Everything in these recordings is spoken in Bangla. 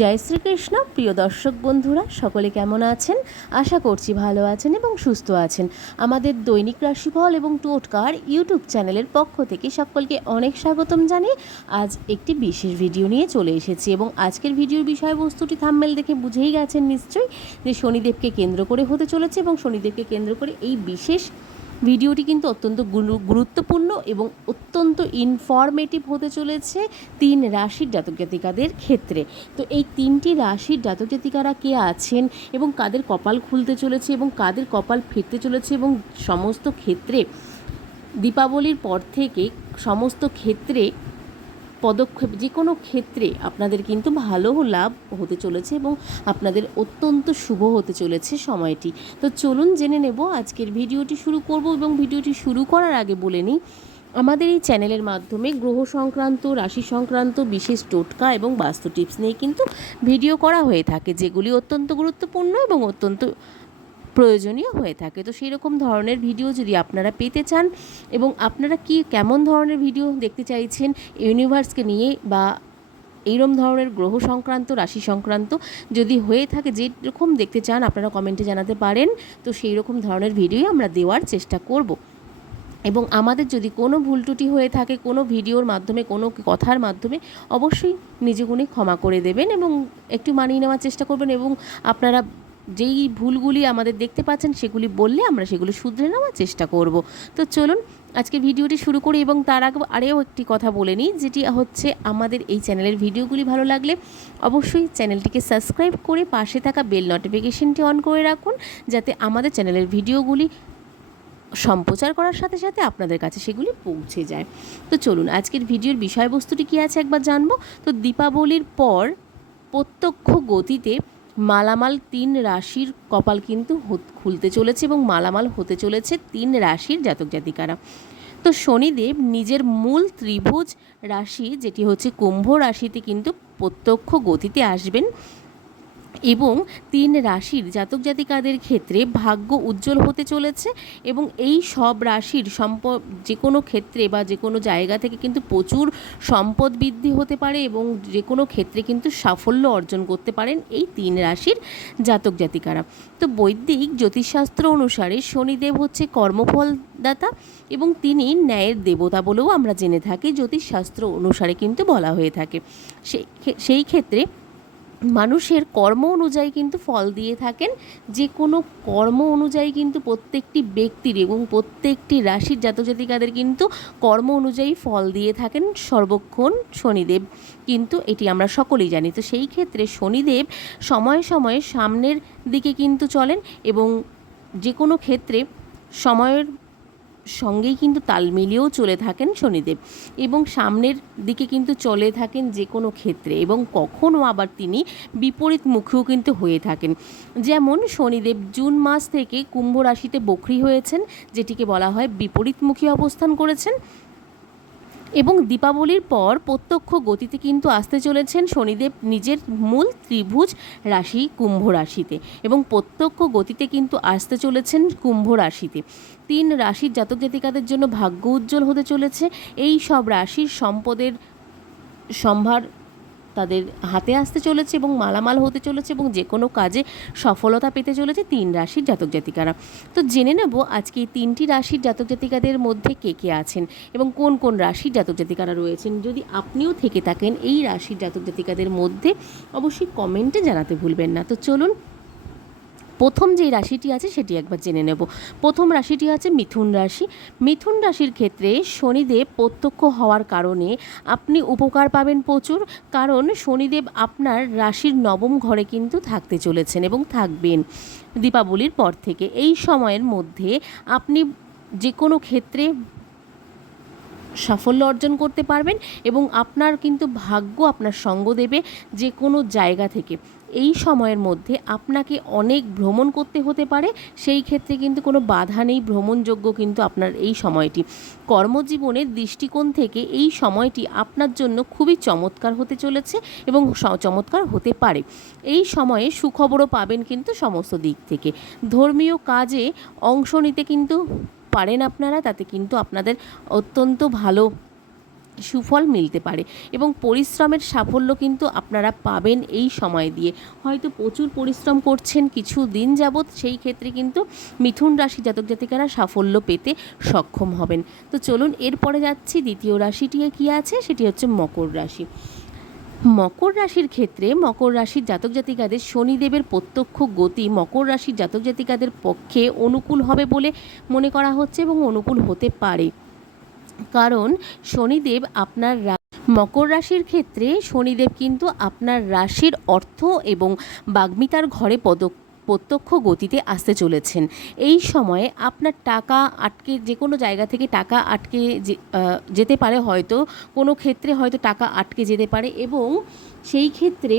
জয় শ্রীকৃষ্ণ। প্রিয় দর্শক বন্ধুরা, সকলে কেমন আছেন? আশা করছি ভালো আছেন এবং সুস্থ আছেন। আমাদের দৈনিক রাশিফল এবং টোটকার ইউটিউব চ্যানেলের পক্ষ থেকে সকলকে অনেক স্বাগতম জানিয়ে আজ একটি বিশেষ ভিডিও নিয়ে চলে এসেছি এবং আজকের ভিডিওর বিষয়বস্তুটি থাম্মেল দেখে বুঝেই গেছেন নিশ্চয়ই যে শনিদেবকে কেন্দ্র করে হতে চলেছে এবং শনিদেবকে কেন্দ্র করে এই বিশেষ ভিডিওটি কিন্তু অত্যন্ত গুরু- গুরুত্বপূর্ণ এবং অত্যন্ত ইনফরমেটিভ হতে চলেছে তিন রাশির জাতক জাতিকাদের ক্ষেত্রে। তো এই তিনটি রাশির জাতক জাতিকারা কে আছেন এবং কাদের কপাল খুলতে চলেছে এবং কাদের কপাল ফিরতে চলেছে এবং সমস্ত ক্ষেত্রে, দীপাবলির পর থেকে সমস্ত ক্ষেত্রে পদক্ষেপ যে কোনো ক্ষেত্রে আপনাদের কিন্তু ভালো লাভ হতে চলেছে এবং আপনাদের অত্যন্ত শুভ হতে চলেছে সময়টি। তো চলুন জেনে নেব আজকের ভিডিওটি শুরু করব এবং ভিডিওটি শুরু করার আগে বলে নিই, আমাদের এই চ্যানেলের মাধ্যমে গ্রহ সংক্রান্ত, রাশি সংক্রান্ত বিশেষ টোটকা এবং বাস্তু টিপস নিয়ে কিন্তু ভিডিও করা হয়ে থাকে, যেগুলি অত্যন্ত গুরুত্বপূর্ণ এবং অত্যন্ত প্রয়োজনীয় হয়ে থাকে। তো সেই রকম ধরনের ভিডিও যদি আপনারা পেতে চান এবং আপনারা কি কেমন ধরনের ভিডিও দেখতে চাইছেন ইউনিভার্সকে নিয়ে বা এইরকম ধরনের গ্রহ সংক্রান্ত, রাশি সংক্রান্ত যদি হয়ে থাকে, যেরকম দেখতে চান আপনারা কমেন্টে জানাতে পারেন। তো সেই রকম ধরনের ভিডিওই আমরা দেওয়ার চেষ্টা করব। এবং আমাদের যদি কোনো ভুল ত্রুটি হয়ে থাকে, কোনো ভিডিওর মাধ্যমে, কোনো কথার মাধ্যমে, অবশ্যই নিজে গুণে ক্ষমা করে দেবেন এবং একটু মানিয়ে নেওয়ার চেষ্টা করবেন এবং আপনারা যেই ভুলগুলি আমাদের দেখতে পাচ্ছেন, সেগুলি বললে আমরা সেগুলো শুধরে নেওয়ার চেষ্টা করব। তো চলুন, আজকে ভিডিওটি শুরু করি এবং তার আগে আরেও একটি কথা বলে নিই, যেটি হচ্ছে আমাদের এই চ্যানেলের ভিডিওগুলি ভালো লাগলে অবশ্যই চ্যানেলটিকে সাবস্ক্রাইব করে পাশে থাকা বেল নোটিফিকেশনটি অন করে রাখুন, যাতে আমাদের চ্যানেলের ভিডিওগুলি সম্প্রচার করার সাথে সাথে আপনাদের কাছে সেগুলি পৌঁছে যায়। তো চলুন, আজকের ভিডিওর বিষয়বস্তুটি কী আছে একবার জানব। তো দীপাবলির পর প্রত্যক্ষ গতিতে মালামাল তিন রাশির কপাল কিন্তু খুলতে চলেছে এবং মালামাল হতে চলেছে তিন রাশির জাতক জাতিকারা। তো শনিদেব নিজের মূল ত্রিভুজ রাশি, যেটি হচ্ছে কুম্ভ রাশিতে কিন্তু প্রত্যক্ষ গতিতে আসবেন। এবং তিন রাশির জাতক জাতিকাদের ক্ষেত্রে ভাগ্য উজ্জ্বল হতে চলেছে এবং এই সব রাশির সম্প, যে কোনো ক্ষেত্রে বা যে কোনো জায়গা থেকে কিন্তু প্রচুর সম্পদ বৃদ্ধি হতে পারে এবং যে কোনো ক্ষেত্রে কিন্তু সাফল্য অর্জন করতে পারেন এই তিন রাশির জাতক জাতিকারা। তো বৈদিক জ্যোতিষশাস্ত্র অনুসারে শনিদেব হচ্ছে কর্মফলদাতা এবং তিনি ন্যায়ের দেবতা বলেও আমরা জেনে থাকি, জ্যোতিষশাস্ত্র অনুসারে কিন্তু বলা হয়ে থাকে। সেই সেই ক্ষেত্রে মানুষের কর্ম অনুযায়ী কিন্তু ফল দিয়ে থাকেন। যে কোনো কর্ম অনুযায়ী কিন্তু প্রত্যেকটি ব্যক্তির এবং প্রত্যেকটি রাশির জাতক জাতিকাদের কিন্তু কর্ম অনুযায়ী ফল দিয়ে থাকেন সর্বক্ষণ শনিদেব। কিন্তু এটি আমরা সকলেই জানি। তো সেই ক্ষেত্রে শনিদেব সময়ে সময়ে সামনের দিকে কিন্তু চলেন এবং যে কোনো ক্ষেত্রে সময়ের সঙ্গেই কিন্তু তাল মিলিয়েও চলে থাকেন শনিদেব এবং সামনের দিকে কিন্তু চলে থাকেন যে কোনো ক্ষেত্রে এবং কখনও আবার তিনি বিপরীত বিপরীতমুখীও কিন্তু হয়ে থাকেন। যেমন শনিদেব জুন মাস থেকে কুম্ভ রাশিতে বকরি হয়েছেন, যেটিকে বলা হয় বিপরীতমুখী অবস্থান করেছেন। এবং দীপাবলির পর প্রত্যক্ষ গতিতে কিন্তু আসতে চলেছেন শনিদেব নিজের মূল ত্রিভুজ রাশি কুম্ভ রাশিতে এবং প্রত্যক্ষ গতিতে কিন্তু আসতে চলেছেন কুম্ভ রাশিতে। তিন রাশির জাতক জাতিকাদের জন্য ভাগ্য উজ্জ্বল হতে চলেছে। এই সব রাশির সম্পদের সম্ভার তাদের হাতে আসতে চলেছে এবং মালামাল হতে চলেছে এবং যে কোনো কাজে সফলতা পেতে চলেছে তিন রাশির জাতক জাতিকারা। তো জেনে নেব আজকে তিনটি রাশির জাতক জাতিকাদের মধ্যে কে কে আছেন এবং কোন কোন রাশির জাতক জাতিকারা রয়েছেন। যদি আপনিও থেকে থাকেন এই রাশির জাতক জাতিকাদের মধ্যে, অবশ্যই কমেন্টে জানাতে ভুলবেন না। তো চলুন প্রথম যে রাশিটি আছে সেটি একবার জেনে নেব। প্রথম রাশিটি আছে মিথুন রাশি। মিথুন রাশির ক্ষেত্রে শনিদেব প্রত্যক্ষ হওয়ার কারণে আপনি উপকার পাবেন প্রচুর, কারণ শনিদেব আপনার রাশির নবম ঘরে কিন্তু থাকতে চলেছেন এবং থাকবেন দীপাবলির পর থেকে। এই সময়ের মধ্যে আপনি যে কোনো ক্ষেত্রে সাফল্য অর্জন করতে পারবেন এবং আপনার কিন্তু ভাগ্য আপনার সঙ্গ দেবে যে কোনো জায়গা থেকে। এই সময়ের মধ্যে আপনাকে অনেক ভ্রমণ করতে হতে পারে, সেই ক্ষেত্রে কিন্তু কোনো বাধা নেই, ভ্রমণযোগ্য কিন্তু আপনার এই সময়টি। কর্মজীবনের দৃষ্টিকোণ থেকে এই সময়টি আপনার জন্য খুবই চমৎকার হতে চলেছে এবং চমৎকার হতে পারে। এই সময়ে সুখবরও পাবেন কিন্তু সমস্ত দিক থেকে। ধর্মীয় কাজে অংশ নিতে কিন্তু পারেন আপনারা, তাতে কিন্তু আপনাদের অত্যন্ত ভালো সুফল মিলতে পারে এবং পরিশ্রমের সাফল্য কিন্তু আপনারা পাবেন এই সময় দিয়ে। হয়তো প্রচুর পরিশ্রম করছেন কিছু দিন যাবৎ, সেই ক্ষেত্রে কিন্তু মিথুন রাশি জাতক জাতিকারা সাফল্য পেতে সক্ষম হবেন। তো চলুন এরপরে যাচ্ছি, দ্বিতীয় রাশিটি কী আছে? সেটি হচ্ছে মকর রাশি। মকর রাশির ক্ষেত্রে মকর রাশির জাতক জাতিকাদের শনিদেবের প্রত্যক্ষ গতি মকর রাশির জাতক জাতিকাদের পক্ষে অনুকূল হবে বলে মনে করা হচ্ছে এবং অনুকূল হতে পারে। কারণ শনিদেব আপনার মকর রাশির ক্ষেত্রে শনিদেব কিন্তু আপনার রাশির অর্থ এবং বাগ্মিতার ঘরে পদক প্রত্যক্ষ গতিতে আসতে চলেছেন। এই সময়ে আপনার টাকা আটকে যে কোনো জায়গা থেকে টাকা আটকে যেতে পারে হয়তো, কোনো ক্ষেত্রে হয়তো টাকা আটকে যেতে পারে এবং সেই ক্ষেত্রে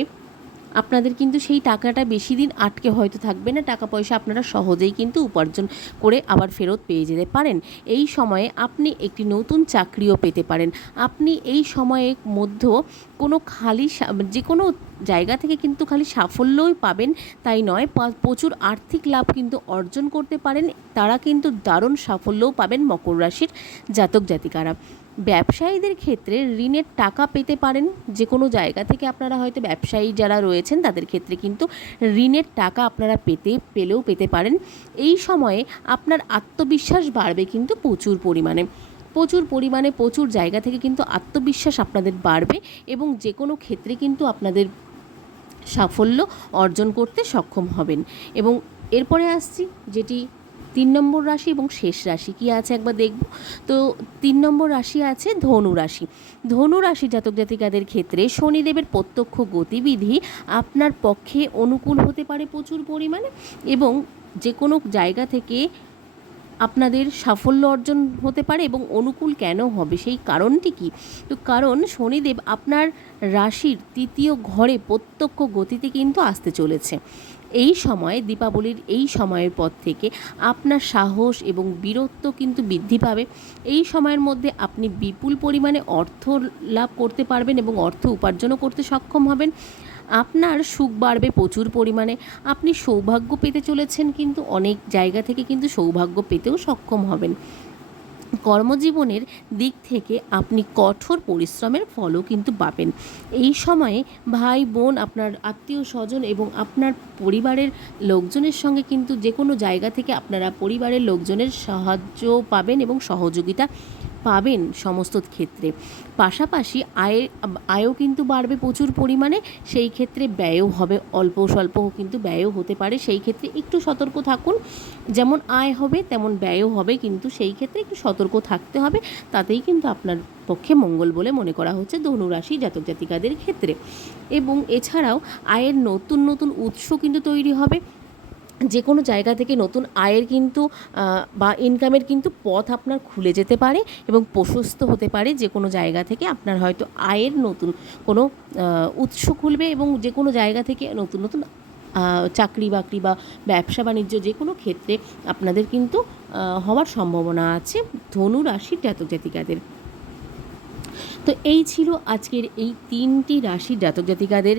আপনাদের কিন্তু সেই টাকাটা বেশি দিন আটকে হয়তো থাকবে না। টাকা পয়সা আপনারা সহজেই কিন্তু উপার্জন করে আবার ফেরত পেয়ে যেতে পারেন। এই সময়ে আপনি একটি নতুন চাকরিও পেতে পারেন। আপনি এই সময়ের মধ্যে কোনো খালি যে কোনো জায়গা থেকে কিন্তু খালি সাফল্যই পাবেন, তাই নয় প্রচুর আর্থিক লাভ কিন্তু অর্জন করতে পারেন, তারা কিন্তু দারুণ সাফল্যও পাবেন মকর রাশির জাতক জাতিকারা। ব্যবসায়ীদের ক্ষেত্রে ঋণের টাকা পেতে পারেন যে কোনো জায়গা থেকে আপনারা হয়তো ব্যবসায়ী যারা রয়েছেন, তাদের ক্ষেত্রে কিন্তু ঋণের টাকা আপনারা পেতে, পেলেও পেতে পারেন। এই সময়ে আপনার আত্মবিশ্বাস বাড়বে কিন্তু প্রচুর পরিমাণে। প্রচুর পরিমাণে প্রচুর জায়গা থেকে কিন্তু আত্মবিশ্বাস আপনাদের বাড়বে এবং যে কোনো ক্ষেত্রে কিন্তু আপনাদের সাফল্য অর্জন করতে সক্ষম হবেন। এবং এরপরে আসছি, যেটি তিন নম্বর রাশি এবং শেষ রাশি। কি আছে একবার দেখব? তো তিন নম্বর রাশি আছে ধনু রাশি। ধনু রাশি জাতক জাতিকাদের ক্ষেত্রে শনিদেবের প্রত্যক্ষ গতিবিধি আপনার পক্ষে অনুকূল হতে পারে প্রচুর পরিমাণে এবং যে কোনো জায়গা থেকে আপনাদের সাফল্য অর্জন হতে পারে এবং অনুকূল কেন হবে? সেই কারণটি কি? তো কারণ শনিদেব আপনার রাশির তৃতীয় ঘরে প্রত্যক্ষ গতিতে কিন্তু আসতে চলেছে। এই সময়ে, দীপাবলির এই সময়ের পর থেকে আপনার সাহস এবং বীরত্ব কিন্তু বৃদ্ধি পাবে। এই সময়ের মধ্যে আপনি বিপুল পরিমাণে অর্থ লাভ করতে পারবেন এবং অর্থ উপার্জনও করতে সক্ষম হবেন। আপনার সুখ বাড়বে প্রচুর পরিমাণে। আপনি সৌভাগ্য পেতে চলেছেন কিন্তু অনেক জায়গা থেকে কিন্তু সৌভাগ্য পেতেও সক্ষম হবেন। কর্মজীবনের দিক থেকে আপনি কঠোর পরিশ্রমের ফলও কিন্তু পাবেন। এই সময়ে ভাই, বোন, আপনার আত্মীয় স্বজন এবং আপনার পরিবারের লোকজনের সঙ্গে কিন্তু যে কোনো জায়গা থেকে আপনারা পরিবারের লোকজনের সাহায্য পাবেন এবং সহযোগিতা পাবেন সমস্ত ক্ষেত্রে। পাশাপাশি আয়ের, আয়ও কিন্তু বাড়বে প্রচুর পরিমাণে, সেই ক্ষেত্রে ব্যয়ও হবে, অল্প স্বল্প কিন্তু ব্যয়ও হতে পারে। সেই ক্ষেত্রে একটু সতর্ক থাকুন, যেমন আয় হবে তেমন ব্যয়ও হবে, কিন্তু সেই ক্ষেত্রে একটু সতর্ক থাকতে হবে। তাতেই কিন্তু আপনার পক্ষে মঙ্গল বলে মনে করা হচ্ছে ধনুরাশি জাতক জাতিকাদের ক্ষেত্রে। এবং এছাড়াও আয়ের নতুন নতুন উৎস কিন্তু তৈরি হবে। যে কোনো জায়গা থেকে নতুন আয়ের কিন্তু বা ইনকামের কিন্তু পথ আপনার খুলে যেতে পারে এবং প্রশস্ত হতে পারে যে কোনো জায়গা থেকে আপনার হয়তো আয়ের নতুন কোনো উৎস খুলবে এবং যে কোনো জায়গা থেকে নতুন নতুন চাকরি বাকরি বা ব্যবসা বাণিজ্য যে কোনো ক্ষেত্রে আপনাদের কিন্তু হওয়ার সম্ভাবনা আছে ধনু রাশির জাতক জাতিকাদের তো এই ছিল আজকের এই তিনটি রাশির জাতক জাতিকাদের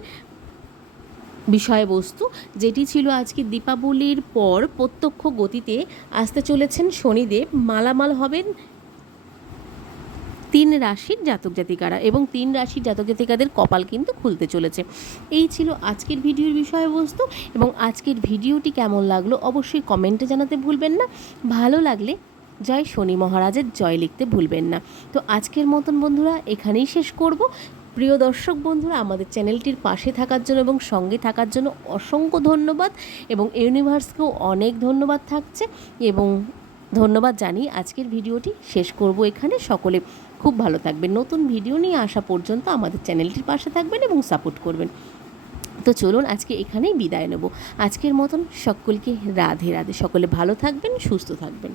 বিষয়বস্তু, যেটি ছিল আজকে দীপাবলির পর প্রত্যক্ষ গতিতে আসতে চলেছেন শনিদেব। মালামাল হবেন তিন রাশির জাতক জাতিকারা এবং তিন রাশির জাতক জাতিকাদের কপাল কিন্তু খুলতে চলেছে। এই ছিল আজকের ভিডিওর বিষয়বস্তু এবং আজকের ভিডিওটি কেমন লাগল অবশ্যই কমেন্টে জানাতে ভুলবেন না। ভালো লাগলে জয় শনি মহারাজের জয় লিখতে ভুলবেন না। তো আজকের মতন বন্ধুরা, এখানেই শেষ করব। প্রিয় দর্শক বন্ধুরা, আমাদের চ্যানেলটির পাশে থাকার জন্য এবং সঙ্গে থাকার জন্য অসংখ্য ধন্যবাদ এবং ইউনিভার্সকেও অনেক ধন্যবাদ থাকছে এবং ধন্যবাদ জানিয়ে আজকের ভিডিওটি শেষ করব এখানে। সকলে খুব ভালো থাকবেন। নতুন ভিডিও নিয়ে আসা পর্যন্ত আমাদের চ্যানেলটির পাশে থাকবেন এবং সাপোর্ট করবেন। তো চলুন আজকে এখানেই বিদায় নেব। আজকের মতন সকলকে রাধে রাধে। সকলে ভালো থাকবেন, সুস্থ থাকবেন।